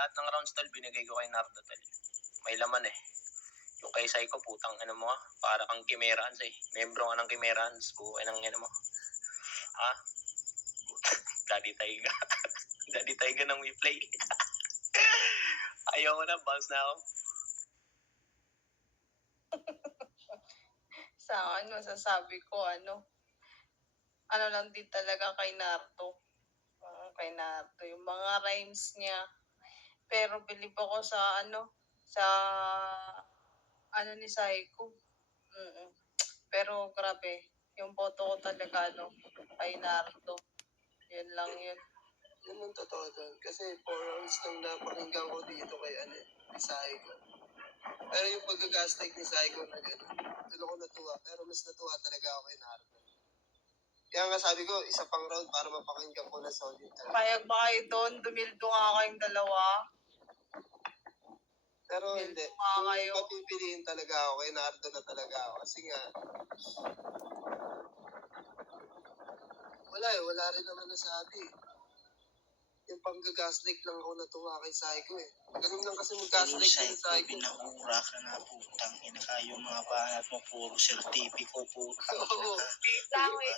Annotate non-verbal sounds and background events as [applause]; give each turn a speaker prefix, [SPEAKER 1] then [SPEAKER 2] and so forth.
[SPEAKER 1] lahat ng rounds tol, binigay ko kay Nardo tol. May laman eh. Yung kay Psycho, putang ano mo ah. Para kang Kimerans eh. Membro ka ng Kimerans. Buhay ng ano mo. Ha? [laughs] Daddy Taiga. [laughs] Daddy Taiga ng we play. [laughs] Ayaw ko na, bounce na ako.
[SPEAKER 2] Sa akin, masasabi ko, ano, ano lang din talaga kay Naruto. Ah, kay Naruto. Yung mga rhymes niya. Pero believe ako sa, ano, sa, ano ni Saiko. Mm Pero grabe, yung photo ko talaga, ano, kay Naruto. Yun lang yun.
[SPEAKER 3] Yun ang totoo doon. Kasi 4 rounds lang napakinggan ko dito kay ano, kay Saigo. Pero yung pag-gaslight ni Saigo na gano'n, doon ako natuwa. Pero mas natuwa talaga ako kay Naruto. Kaya nga sabi ko, isa pang round para mapakinggan ko na solid talaga.
[SPEAKER 2] Payag ba kayo doon? Dumildo nga kayong dalawa.
[SPEAKER 3] Pero hindi.
[SPEAKER 2] nga
[SPEAKER 3] Kung
[SPEAKER 2] kayo.
[SPEAKER 3] papipiliin talaga ako, kay Naruto na talaga ako. Kasi nga, wala eh, wala rin naman nasabi. Yung pang-gaslight lang ako natuwa kay Psycho eh. Ganun lang kasi mag-gaslight kay Psycho.
[SPEAKER 4] binahura ka na putang ina ka yung mga banat mo puro sertipiko putang [laughs]
[SPEAKER 3] Oo.
[SPEAKER 4] ina ka.
[SPEAKER 2] Wait lang, wait